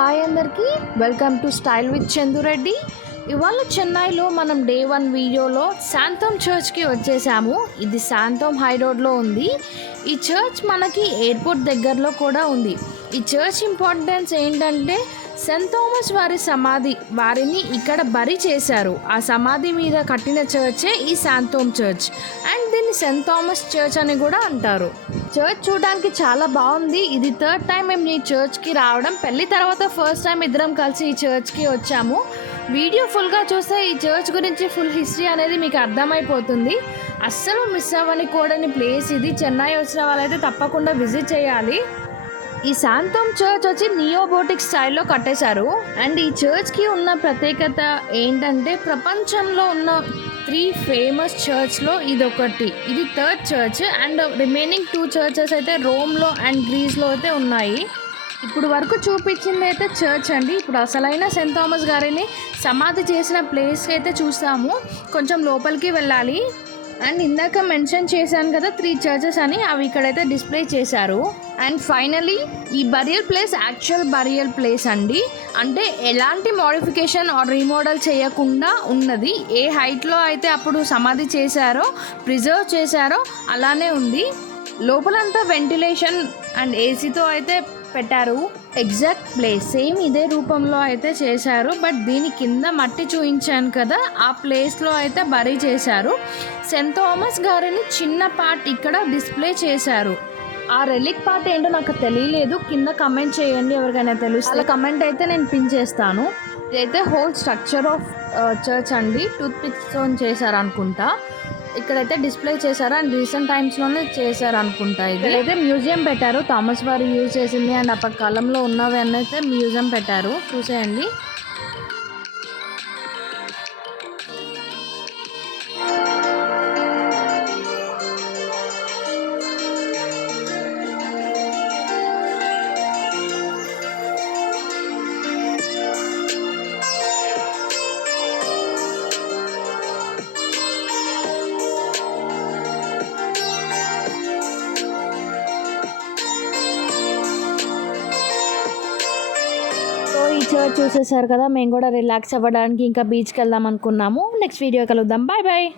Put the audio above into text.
Hi అందరికీ, welcome to style with చందురెడ్డి. ఇవాళ చెన్నైలో మనం డే 1 వీడియోలో శాంతోమ్ చర్చ్కి వచ్చేసాము. ఇది శాంతోమ్ హై రోడ్లో ఉంది. ఈ చర్చ్ మనకి ఎయిర్పోర్ట్ దగ్గరలో కూడా ఉంది. ఈ చర్చ్ ఇంపార్టెన్స్ ఏంటంటే సెయింట్ థామస్ వారి సమాధి వారిని ఇక్కడ బరి చేశారు. ఆ సమాధి మీద కట్టిన చర్చే ఈ శాంతోమ్ చర్చ్ అండ్ దీన్ని సెయింట్ థామస్ చర్చ్ అని కూడా అంటారు. చర్చ్ చూడడానికి చాలా బాగుంది. ఇది 3rd టైం మేము ఈ చర్చ్కి రావడం. పెళ్ళి తర్వాత ఫస్ట్ టైం ఇద్దరం కలిసి ఈ చర్చ్కి వచ్చాము. వీడియో ఫుల్గా చూస్తే ఈ చర్చ్ గురించి ఫుల్ హిస్టరీ అనేది మీకు అర్థమైపోతుంది. అస్సలు మిస్ అవ్వనికూడని ప్లేస్ ఇది. చెన్నై వచ్చిన వాళ్ళైతే తప్పకుండా విజిట్ చేయాలి. ఈ శాంతోమ్ చర్చ్ వచ్చి నియోగోటిక్ స్టైల్లో కట్టేశారు. అండ్ ఈ చర్చ్కి ఉన్న ప్రత్యేకత ఏంటంటే ప్రపంచంలో ఉన్న 3 ఫేమస్ చర్చ్లో ఇదొకటి. ఇది 3rd church and remaining 2 churches అయితే రోమ్లో అండ్ గ్రీస్లో అయితే ఉన్నాయి. ఇప్పుడు వరకు చూపించింది అయితే చర్చ్ అండి. ఇప్పుడు అసలైన సెయింట్ థామస్ గారిని సమాధి చేసిన ప్లేస్ అయితే చూస్తాము. కొంచెం లోపలికి వెళ్ళాలి. అండ్ ఇందాక మెన్షన్ చేశాను కదా 3 చర్చెస్ అని, అవి ఇక్కడైతే డిస్ప్లే చేశారు. అండ్ ఫైనలీ ఈ burial place actual burial place అండి. అంటే ఎలాంటి మోడిఫికేషన్ ఆర్ రీమోడల్ చేయకుండా ఉన్నది. ఏ హైట్లో అయితే అప్పుడు సమాధి చేశారో ప్రిజర్వ్ చేశారో అలానే ఉంది. లోపలంతా వెంటిలేషన్ అండ్ ఏసీతో అయితే పెట్టారు. ఎగ్జాక్ట్ ప్లేస్ సేమ్ ఇదే రూపంలో అయితే చేశారు. బట్ దీని కింద మట్టి చూపించాను కదా, ఆ ప్లేస్లో అయితే బరీ చేశారు. సెయింట్ థామస్ గారిని చిన్న పార్ట్ ఇక్కడ డిస్ప్లే చేశారు. ఆ రెలిక్ పార్ట్ ఏంటో నాకు తెలియలేదు. కింద కమెంట్ చేయండి ఎవరికైనా తెలుసు. అలా కమెంట్ అయితే నేను పిన్ చేస్తాను. ఇదైతే హోల్ స్ట్రక్చర్ ఆఫ్ చర్చ్ అండి. టూత్ పిక్స్తో చేశారు అనుకుంటా. ఇక్కడైతే డిస్ప్లే చేశారు అండ్ రీసెంట్ టైమ్స్లోనే చేశారు అనుకుంటా. ఇదైతే మ్యూజియం పెట్టారు. థామస్ వారు యూజ్ చేసింది అండ్ అప్పటి కాలంలో ఉన్నవి అన్నైతే మ్యూజియం పెట్టారు. చూసేయండి. ఈ చర్చ్ చూసేసారు కదా, మేము కూడా రిలాక్స్ అవ్వడానికి ఇంకా బీచ్కి వెళ్దాం అనుకున్నాము. నెక్స్ట్ వీడియో కలుద్దాం. Bye bye.